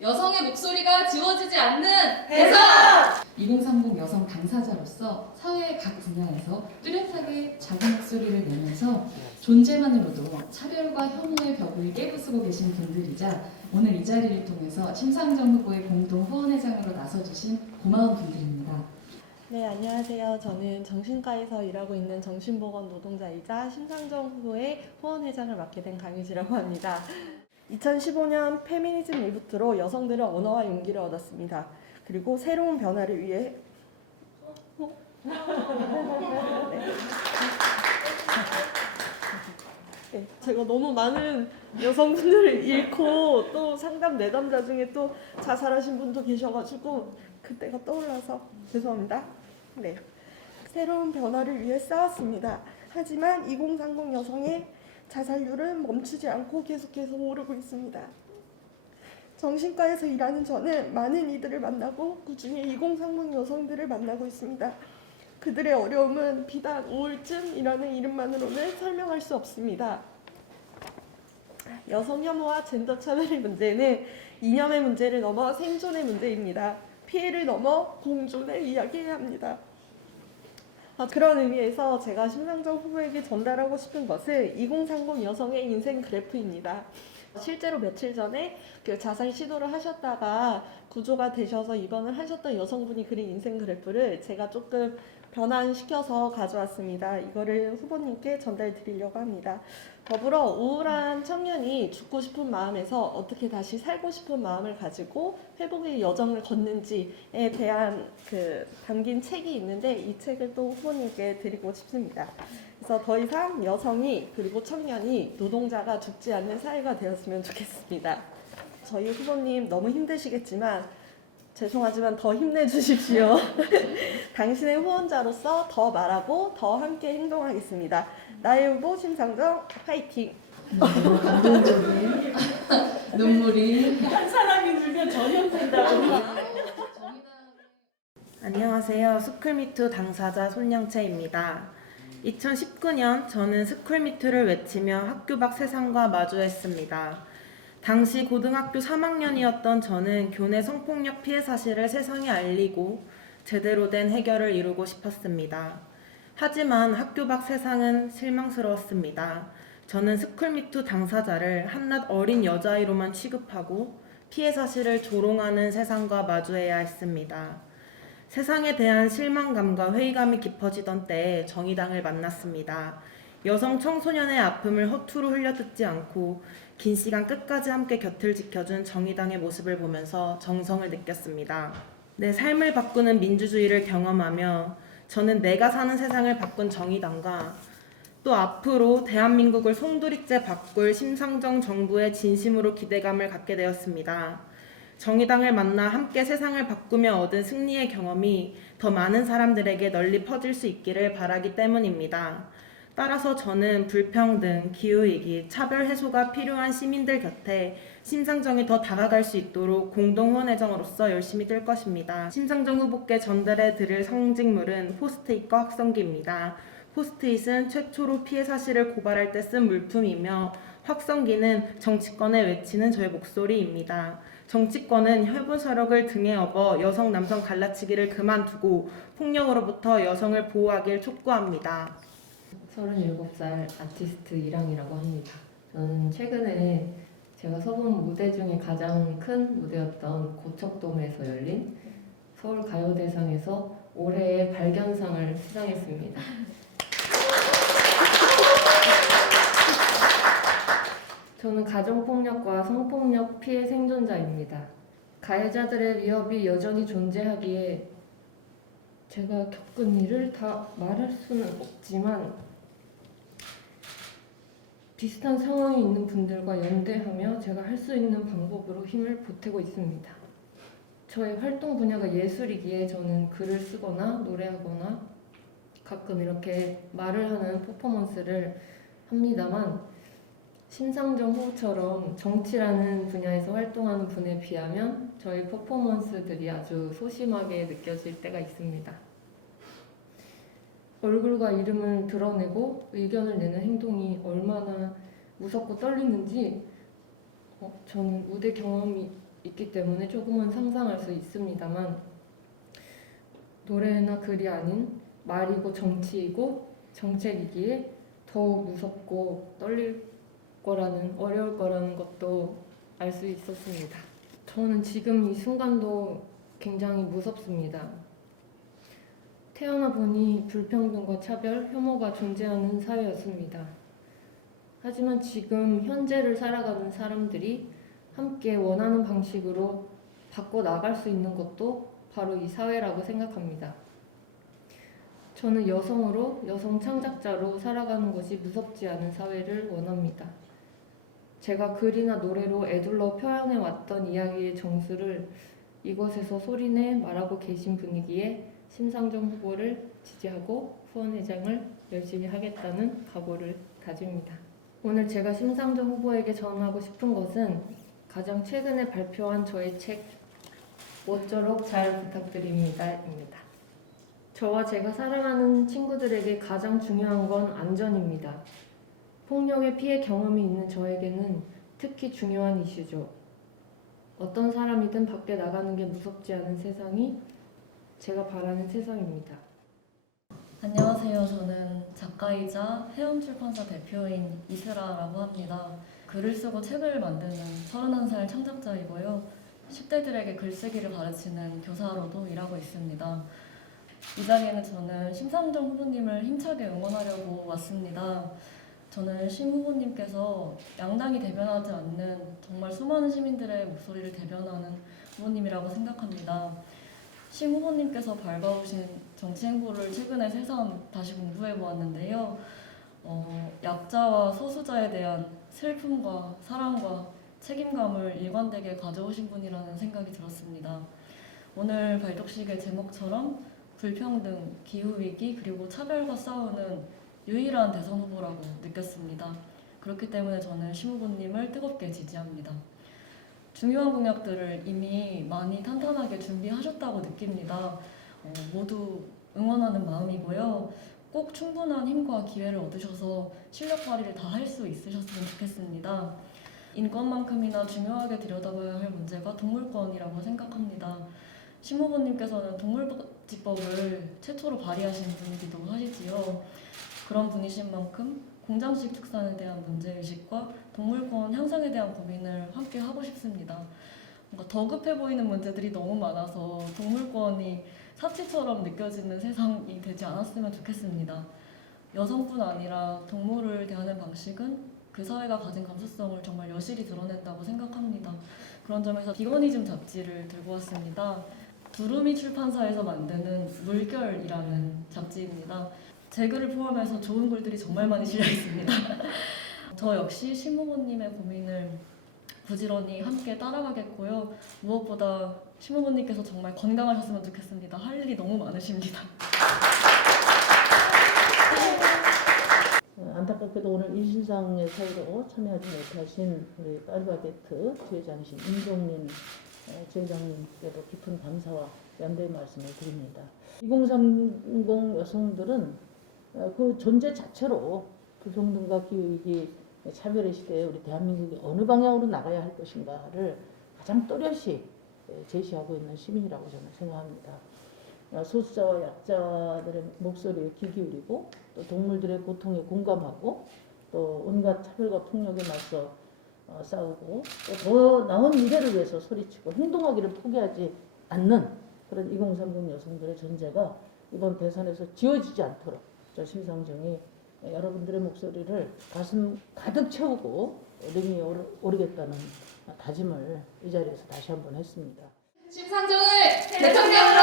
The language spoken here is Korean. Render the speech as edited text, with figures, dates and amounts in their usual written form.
여성의 목소리가 지워지지 않는 대선! 2030 여성 당사자로서 사회의 각 분야에서 뚜렷하게 자기 목소리를 내면서 존재만으로도 차별과 혐오의 벽을 깨부수고 계신 분들이자 오늘 이 자리를 통해서 심상정 후보의 공동 후원회장으로 나서주신 고마운 분들입니다. 네, 안녕하세요. 저는 정신과에서 일하고 있는 정신보건 노동자이자 심상정 후보의 후원회장을 맡게 된 강유지라고 합니다. 2015년 페미니즘 리부트로 여성들은 언어와 용기를 얻었습니다. 그리고 새로운 변화를 위해 네, 제가 너무 많은 여성분들을 잃고 또 상담 내담자 중에 또 자살하신 분도 계셔가지고 그때가 떠올라서 죄송합니다. 네, 새로운 변화를 위해 싸웠습니다. 하지만 2030 여성의 자살률은 멈추지 않고 계속해서 오르고 있습니다. 정신과에서 일하는 저는 많은 이들을 만나고 그중에 2030 여성들을 만나고 있습니다. 그들의 어려움은 비단 우울증이라는 이름만으로는 설명할 수 없습니다. 여성 혐오와 젠더 차별의 문제는 이념의 문제를 넘어 생존의 문제입니다. 피해를 넘어 공존을 이야기해야 합니다. 그런 의미에서 제가 심상정 후보에게 전달하고 싶은 것은 2030 여성의 인생 그래프입니다. 실제로 며칠 전에 그 자살 시도를 하셨다가 구조가 되셔서 입원을 하셨던 여성분이 그린 인생 그래프를 제가 조금 변환시켜서 가져왔습니다. 이거를 후보님께 전달 드리려고 합니다. 더불어 우울한 청년이 죽고 싶은 마음에서 어떻게 다시 살고 싶은 마음을 가지고 회복의 여정을 걷는지에 대한 담긴 책이 있는데 이 책을 또 후보님께 드리고 싶습니다. 그래서 더 이상 여성이 그리고 청년이 노동자가 죽지 않는 사회가 되었으면 좋겠습니다. 저희 후보님 너무 힘드시겠지만 죄송하지만 더 힘내주십시오. 당신의 후원자로서 더 말하고 더 함께 행동하겠습니다. 나의 후보 심상정 화이팅! 감동적인 눈물이 한 사람이 울면 전혀 된다고. 안녕하세요. 스쿨미투 당사자 손영채입니다. 2019년 저는 스쿨미투를 외치며 학교 밖 세상과 마주했습니다. 당시 고등학교 3학년이었던 저는 교내 성폭력 피해 사실을 세상에 알리고 제대로 된 해결을 이루고 싶었습니다. 하지만 학교 밖 세상은 실망스러웠습니다. 저는 스쿨미투 당사자를 한낱 어린 여자아이로만 취급하고 피해 사실을 조롱하는 세상과 마주해야 했습니다. 세상에 대한 실망감과 회의감이 깊어지던 때에 정의당을 만났습니다. 여성 청소년의 아픔을 허투루 흘려듣지 않고 긴 시간 끝까지 함께 곁을 지켜준 정의당의 모습을 보면서 정성을 느꼈습니다. 내 삶을 바꾸는 민주주의를 경험하며 저는 내가 사는 세상을 바꾼 정의당과 또 앞으로 대한민국을 송두리째 바꿀 심상정 정부의 진심으로 기대감을 갖게 되었습니다. 정의당을 만나 함께 세상을 바꾸며 얻은 승리의 경험이 더 많은 사람들에게 널리 퍼질 수 있기를 바라기 때문입니다. 따라서 저는 불평등, 기후위기, 차별 해소가 필요한 시민들 곁에 심상정이 더 다가갈 수 있도록 공동후원회장으로서 열심히 뛸 것입니다. 심상정 후보께 전달해 드릴 상징물은 포스트잇과 확성기입니다. 포스트잇은 최초로 피해 사실을 고발할 때 쓴 물품이며 확성기는 정치권에 외치는 저의 목소리입니다. 정치권은 혈분 서력을 등에 업어 여성 남성 갈라치기를 그만두고 폭력으로부터 여성을 보호하길 촉구합니다. 37살 아티스트 이랑이라고 합니다. 저는 최근에 제가 서본 무대 중에 가장 큰 무대였던 고척돔에서 열린 서울가요대상에서 올해의 발견상을 수상했습니다. 저는 가정폭력과 성폭력 피해 생존자입니다. 가해자들의 위협이 여전히 존재하기에 제가 겪은 일을 다 말할 수는 없지만 비슷한 상황에 있는 분들과 연대하며 제가 할 수 있는 방법으로 힘을 보태고 있습니다. 저의 활동 분야가 예술이기에 저는 글을 쓰거나 노래하거나 가끔 이렇게 말을 하는 퍼포먼스를 합니다만 심상정 후보처럼 정치라는 분야에서 활동하는 분에 비하면 저희 퍼포먼스들이 아주 소심하게 느껴질 때가 있습니다. 얼굴과 이름을 드러내고 의견을 내는 행동이 얼마나 무섭고 떨리는지 저는 무대 경험이 있기 때문에 조금은 상상할 수 있습니다만 노래나 글이 아닌 말이고 정치이고 정책이기에 더욱 무섭고 어려울 거라는 것도 알 수 있었습니다. 저는 지금 이 순간도 굉장히 무섭습니다. 태어나 보니 불평등과 차별, 혐오가 존재하는 사회였습니다. 하지만 지금 현재를 살아가는 사람들이 함께 원하는 방식으로 바꿔 나갈 수 있는 것도 바로 이 사회라고 생각합니다. 저는 여성으로, 여성 창작자로 살아가는 것이 무섭지 않은 사회를 원합니다. 제가 글이나 노래로 애둘러 표현해 왔던 이야기의 정수를 이곳에서 소리내 말하고 계신 분위기에 심상정 후보를 지지하고 후원회장을 열심히 하겠다는 각오를 다집니다. 오늘 제가 심상정 후보에게 전하고 싶은 것은 가장 최근에 발표한 저의 책 모쪼록 잘 부탁드립니다입니다. 저와 제가 사랑하는 친구들에게 가장 중요한 건 안전입니다. 폭력의 피해 경험이 있는 저에게는 특히 중요한 이슈죠. 어떤 사람이든 밖에 나가는 게 무섭지 않은 세상이 제가 바라는 세상입니다. 안녕하세요. 저는 작가이자 해엄출판사 대표인 이슬아라고 합니다. 글을 쓰고 책을 만드는 31살 창작자이고요. 10대들에게 글쓰기를 가르치는 교사로도 일하고 있습니다. 이 자리에는 저는 심상정 후보님을 힘차게 응원하려고 왔습니다. 저는 심 후보님께서 양당이 대변하지 않는 정말 수많은 시민들의 목소리를 대변하는 후보님이라고 생각합니다. 심 후보님께서 밟아오신 정치 행보를 최근에 새삼 다시 공부해 보았는데요. 약자와 소수자에 대한 슬픔과 사랑과 책임감을 일관되게 가져오신 분이라는 생각이 들었습니다. 오늘 발독식의 제목처럼 불평등, 기후위기, 그리고 차별과 싸우는 유일한 대선 후보라고 느꼈습니다. 그렇기 때문에 저는 심 후보님을 뜨겁게 지지합니다. 중요한 공약들을 이미 많이 탄탄하게 준비하셨다고 느낍니다. 모두 응원하는 마음이고요. 꼭 충분한 힘과 기회를 얻으셔서 실력 발휘를 다 할 수 있으셨으면 좋겠습니다. 인권만큼이나 중요하게 들여다봐야 할 문제가 동물권이라고 생각합니다. 심 후보님께서는 동물복지법을 최초로 발의하신 분이기도 하시지요. 그런 분이신 만큼 공장식 축산에 대한 문제의식과 동물권 향상에 대한 고민을 함께 하고 싶습니다. 뭔가 더 급해 보이는 문제들이 너무 많아서 동물권이 사치처럼 느껴지는 세상이 되지 않았으면 좋겠습니다. 여성뿐 아니라 동물을 대하는 방식은 그 사회가 가진 감수성을 정말 여실히 드러낸다고 생각합니다. 그런 점에서 비거니즘 잡지를 들고 왔습니다. 두루미 출판사에서 만드는 물결이라는 잡지입니다. 제 글을 포함해서 좋은 글들이 정말 많이 실려 있습니다. 저 역시 심 후보님의 고민을 부지런히 함께 따라가겠고요. 무엇보다 심 후보님께서 정말 건강하셨으면 좋겠습니다. 할 일이 너무 많으십니다. 안타깝게도 오늘 이 신상의 사회로 참여하지 못하신 우리 파리바게트 지회장이신 임종민 지회장님께도 깊은 감사와 연대의 말씀을 드립니다. 2030 여성들은 그 존재 자체로 불평등과 기후위기 차별의 시대에 우리 대한민국이 어느 방향으로 나가야 할 것인가를 가장 또렷이 제시하고 있는 시민이라고 저는 생각합니다. 소수자와 약자들의 목소리에 귀 기울이고 또 동물들의 고통에 공감하고 또 온갖 차별과 폭력에 맞서 싸우고 또 더 나은 미래를 위해서 소리치고 행동하기를 포기하지 않는 그런 2030 여성들의 존재가 이번 대선에서 지워지지 않도록 저 심상정이 여러분들의 목소리를 가슴 가득 채우고 링에 오르겠다는 다짐을 이 자리에서 다시 한번 했습니다. 심상정을 대통령으로